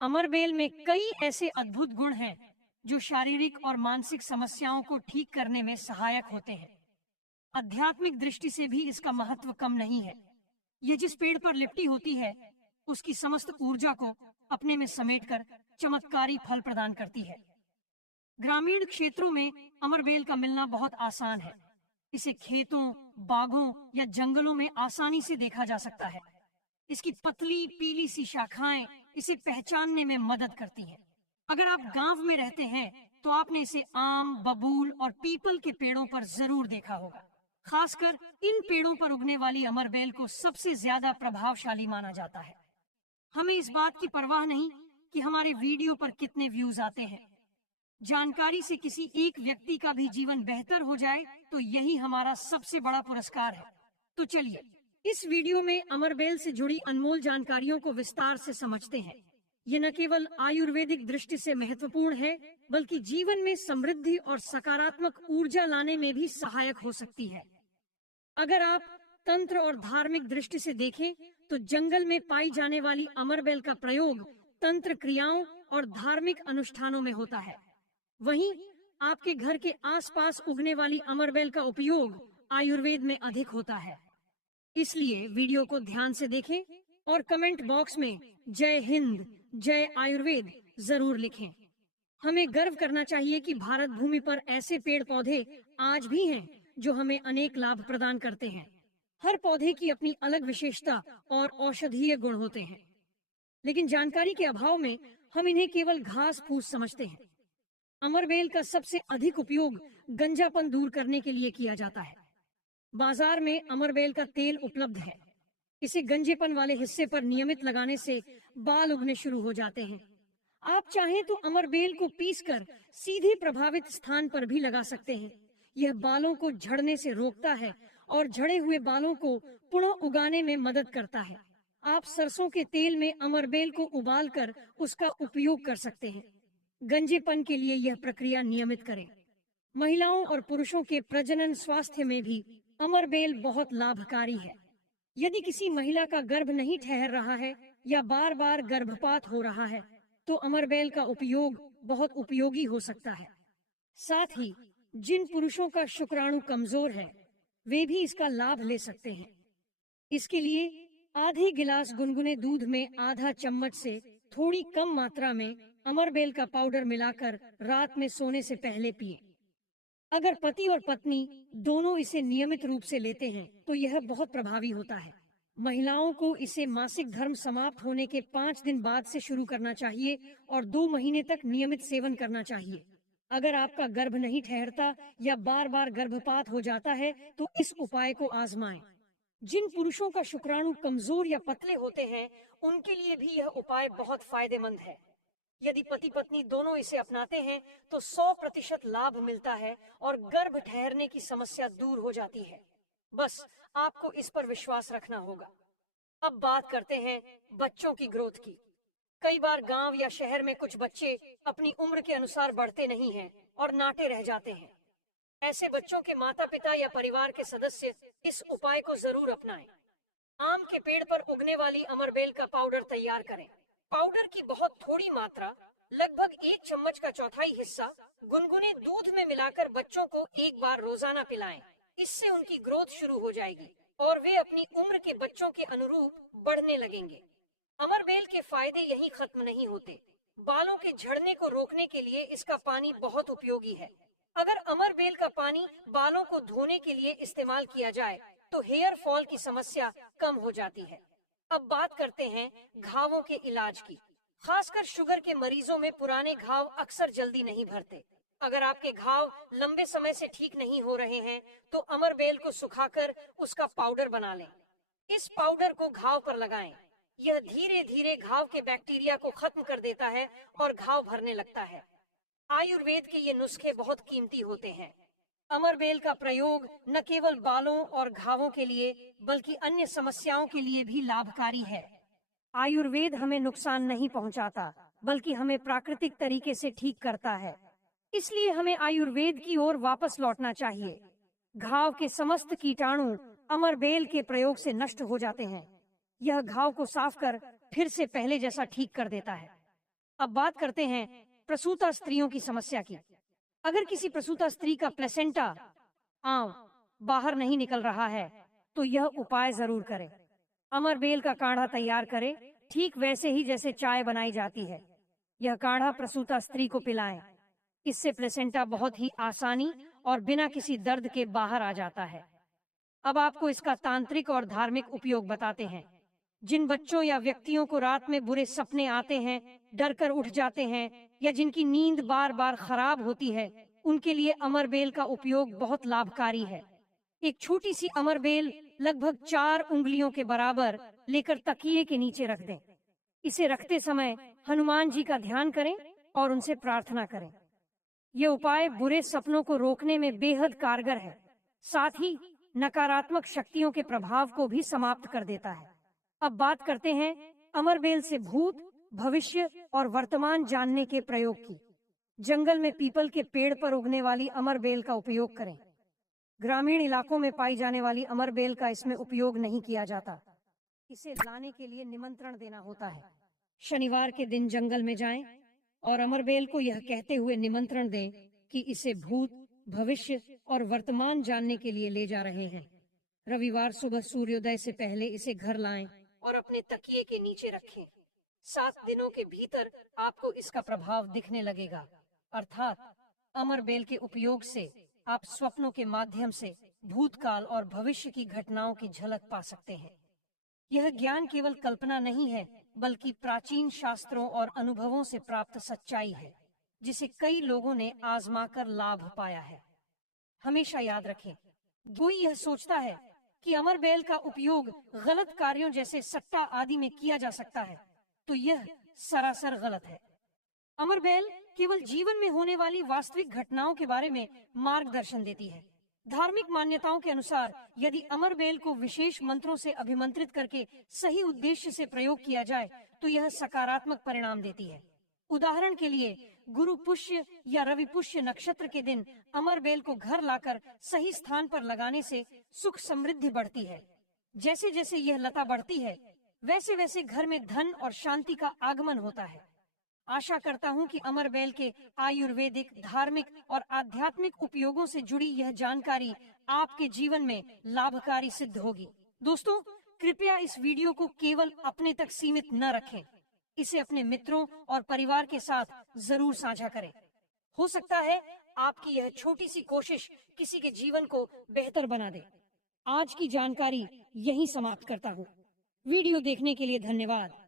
अमरबेल में कई ऐसे अद्भुत गुण हैं जो शारीरिक और मानसिक समस्याओं को ठीक करने में सहायक होते हैं। आध्यात्मिक दृष्टि से भी इसका महत्व कम नहीं है। यह जिस पेड़ पर लिपटी होती है, उसकी समस्त ऊर्जा को अपने में समेटकर चमत्कारी फल प्रदान करती है। ग्रामीण क्षेत्रों में अमरबेल का मिलना बहुत आसान है। इसे खेतों, बागों या जंगलों में आसानी से देखा जा सकता है। इसकी पतली पीली सी शाखाएं इसे पहचानने में मदद करती हैं। अगर आप गांव में रहते हैं तो आपने इसे आम, बबूल और पीपल के पेड़ों पर जरूर देखा होगा। खासकर इन पेड़ों पर उगने वाली अमरबेल को सबसे ज्यादा प्रभावशाली माना जाता है। हमें इस बात की परवाह नहीं कि हमारे वीडियो पर कितने व्यूज आते हैं। जानकारी से किसी एक व्यक्ति का भी जीवन बेहतर हो जाए तो यही हमारा सबसे बड़ा पुरस्कार है। तो चलिए इस वीडियो में अमरबेल से जुड़ी अनमोल जानकारियों को विस्तार से समझते हैं। ये न केवल आयुर्वेदिक दृष्टि से महत्वपूर्ण है, बल्कि जीवन में समृद्धि और सकारात्मक ऊर्जा लाने में भी सहायक हो सकती है। अगर आप तंत्र और धार्मिक दृष्टि से देखें तो जंगल में पाई जाने वाली अमरबेल का प्रयोग तंत्र क्रियाओं और धार्मिक अनुष्ठानों में होता है। वहीं आपके घर के आसपास उगने वाली अमरबेल का उपयोग आयुर्वेद में अधिक होता है। इसलिए वीडियो को ध्यान से देखें और कमेंट बॉक्स में जय हिंद, जय आयुर्वेद जरूर लिखें। हमें गर्व करना चाहिए कि भारत भूमि पर ऐसे पेड़ पौधे आज भी हैं जो हमें अनेक लाभ प्रदान करते हैं। हर पौधे की अपनी अलग विशेषता और औषधीय गुण होते हैं, लेकिन जानकारी के अभाव में हम इन्हें केवल घास फूस समझते हैं। अमरबेल का सबसे अधिक उपयोग गंजापन दूर करने के लिए किया जाता है। बाजार में अमरबेल का तेल उपलब्ध है। इसे गंजेपन वाले हिस्से पर नियमित लगाने से बाल उगने शुरू हो जाते हैं। आप चाहें तो अमरबेल को पीसकर सीधे प्रभावित स्थान पर भी लगा सकते हैं। यह बालों को झड़ने से रोकता है और झड़े हुए बालों को पुनः उगाने में मदद करता है। आप सरसों के तेल में अमरबेल को उबालकर उसका उपयोग कर सकते हैं। गंजेपन के लिए यह प्रक्रिया नियमित करें। महिलाओं और पुरुषों के प्रजनन स्वास्थ्य में भी अमरबेल बहुत लाभकारी है। यदि किसी महिला का गर्भ नहीं ठहर रहा है या बार बार गर्भपात हो रहा है तो अमरबेल का उपयोग बहुत उपयोगी हो सकता है। साथ ही जिन पुरुषों का शुक्राणु कमजोर है वे भी इसका लाभ ले सकते हैं। इसके लिए आधे गिलास गुनगुने दूध में आधा चम्मच से थोड़ी कम मात्रा में अमरबेल का पाउडर मिलाकर रात में सोने से पहले पिए। अगर पति और पत्नी दोनों इसे नियमित रूप से लेते हैं तो यह बहुत प्रभावी होता है। महिलाओं को इसे मासिक धर्म समाप्त होने के 5 दिन बाद से शुरू करना चाहिए और 2 महीने तक नियमित सेवन करना चाहिए। अगर आपका गर्भ नहीं ठहरता या बार बार गर्भपात हो जाता है तो इस उपाय को आजमाएं। जिन पुरुषों का शुक्राणु कमजोर या पतले होते हैं उनके लिए भी यह उपाय बहुत फायदेमंद है। यदि पति पत्नी दोनों इसे अपनाते हैं तो 100% लाभ मिलता है और गर्भ ठहरने की समस्या दूर हो जाती है। बस आपको इस पर विश्वास रखना होगा। अब बात करते हैं बच्चों की ग्रोथ की। कई बार गांव या शहर में कुछ बच्चे अपनी उम्र के अनुसार बढ़ते नहीं हैं और नाटे रह जाते हैं। ऐसे बच्चों के माता पिता या परिवार के सदस्य इस उपाय को जरूर अपनाएं। आम के पेड़ पर उगने वाली अमरबेल का पाउडर तैयार करें। पाउडर की बहुत थोड़ी मात्रा, लगभग 1 चम्मच का चौथाई हिस्सा गुनगुने दूध में मिलाकर बच्चों को एक बार रोजाना पिलाएं। इससे उनकी ग्रोथ शुरू हो जाएगी और वे अपनी उम्र के बच्चों के अनुरूप बढ़ने लगेंगे। अमरबेल के फायदे यहीं खत्म नहीं होते। बालों के झड़ने को रोकने के लिए इसका पानी बहुत उपयोगी है। अगर अमरबेल का पानी बालों को धोने के लिए इस्तेमाल किया जाए तो हेयर फॉल की समस्या कम हो जाती है। अब बात करते हैं घावों के इलाज की। खासकर शुगर के मरीजों में पुराने घाव अक्सर जल्दी नहीं भरते। अगर आपके घाव लंबे समय से ठीक नहीं हो रहे हैं तो अमरबेल को सुखाकर उसका पाउडर बना लें। इस पाउडर को घाव पर लगाएं। यह धीरे धीरे घाव के बैक्टीरिया को खत्म कर देता है और घाव भरने लगता है। आयुर्वेद के ये नुस्खे बहुत कीमती होते हैं। अमरबेल का प्रयोग न केवल बालों और घावों के लिए बल्कि अन्य समस्याओं के लिए भी लाभकारी है। आयुर्वेद हमें नुकसान नहीं पहुंचाता, बल्कि हमें प्राकृतिक तरीके से ठीक करता है। इसलिए हमें आयुर्वेद की ओर वापस लौटना चाहिए। घाव के समस्त कीटाणु अमरबेल के प्रयोग से नष्ट हो जाते हैं। यह घाव को साफ कर फिर से पहले जैसा ठीक कर देता है। अब बात करते हैं प्रसूता स्त्रियों की समस्या की। अगर किसी प्रसूता स्त्री का प्लेसेंटा आंव बाहर नहीं निकल रहा है तो यह उपाय जरूर करें। अमरबेल का काढ़ा तैयार करें, ठीक वैसे ही जैसे चाय बनाई जाती है। यह काढ़ा प्रसूता स्त्री को पिलाएं। इससे प्लेसेंटा बहुत ही आसानी और बिना किसी दर्द के बाहर आ जाता है। अब आपको इसका तांत्रिक और धार्मिक उपयोग बताते हैं। जिन बच्चों या व्यक्तियों को रात में बुरे सपने आते हैं, डर कर उठ जाते हैं या जिनकी नींद बार बार खराब होती है, उनके लिए अमरबेल का उपयोग बहुत लाभकारी है। एक छोटी सी अमरबेल लगभग 4 उंगलियों के बराबर लेकर तकिए के नीचे रख दें। इसे रखते समय हनुमान जी का ध्यान करें और उनसे प्रार्थना करें। ये उपाय बुरे सपनों को रोकने में बेहद कारगर है, साथ ही नकारात्मक शक्तियों के प्रभाव को भी समाप्त कर देता है। अब बात करते हैं अमरबेल से भूत, भविष्य और वर्तमान जानने के प्रयोग की। जंगल में पीपल के पेड़ पर उगने वाली अमरबेल का उपयोग करें। ग्रामीण इलाकों में पाई जाने वाली अमरबेल का इसमें उपयोग नहीं किया जाता। इसे लाने के लिए निमंत्रण देना होता है। शनिवार के दिन जंगल में जाएं और अमरबेल को यह कहते हुए निमंत्रण दें कि इसे भूत, भविष्य और वर्तमान जानने के लिए ले जा रहे हैं। रविवार सुबह सूर्योदय से पहले इसे घर लाएं और अपने तकिए के नीचे रखें। 7 दिनों के भीतर आपको इसका प्रभाव दिखने लगेगा। अर्थात अमरबेल के उपयोग से आप स्वप्नों के माध्यम से भूतकाल और भविष्य की घटनाओं की झलक पा सकते हैं। यह ज्ञान केवल कल्पना नहीं है, बल्कि प्राचीन शास्त्रों और अनुभवों से प्राप्त सच्चाई है, जिसे कई लोगों ने आजमा कर लाभ पाया है। हमेशा याद रखें, कोई यह सोचता है कि अमरबेल का उपयोग गलत कार्यों जैसे सट्टा आदि में किया जा सकता है, तो यह सरासर गलत है। अमरबेल केवल जीवन में होने वाली वास्तविक घटनाओं के बारे में मार्गदर्शन देती है। धार्मिक मान्यताओं के अनुसार यदि अमरबेल को विशेष मंत्रों से अभिमंत्रित करके सही उद्देश्य से प्रयोग किया जाए तो यह सकारात्मक परिणाम देती है। उदाहरण के लिए गुरु पुष्य या रवि पुष्य नक्षत्र के दिन अमरबेल को घर लाकर सही स्थान पर लगाने से सुख समृद्धि बढ़ती है। जैसे जैसे यह लता बढ़ती है, वैसे वैसे घर में धन और शांति का आगमन होता है। आशा करता हूँ कि अमरबेल के आयुर्वेदिक, धार्मिक और आध्यात्मिक उपयोगों से जुड़ी यह जानकारी आपके जीवन में लाभकारी सिद्ध होगी। दोस्तों, कृपया इस वीडियो को केवल अपने तक सीमित न रखें। इसे अपने मित्रों और परिवार के साथ जरूर साझा करें। हो सकता है आपकी यह छोटी सी कोशिश किसी के जीवन को बेहतर बना दे। आज की जानकारी यहीं समाप्त करता हूँ। वीडियो देखने के लिए धन्यवाद।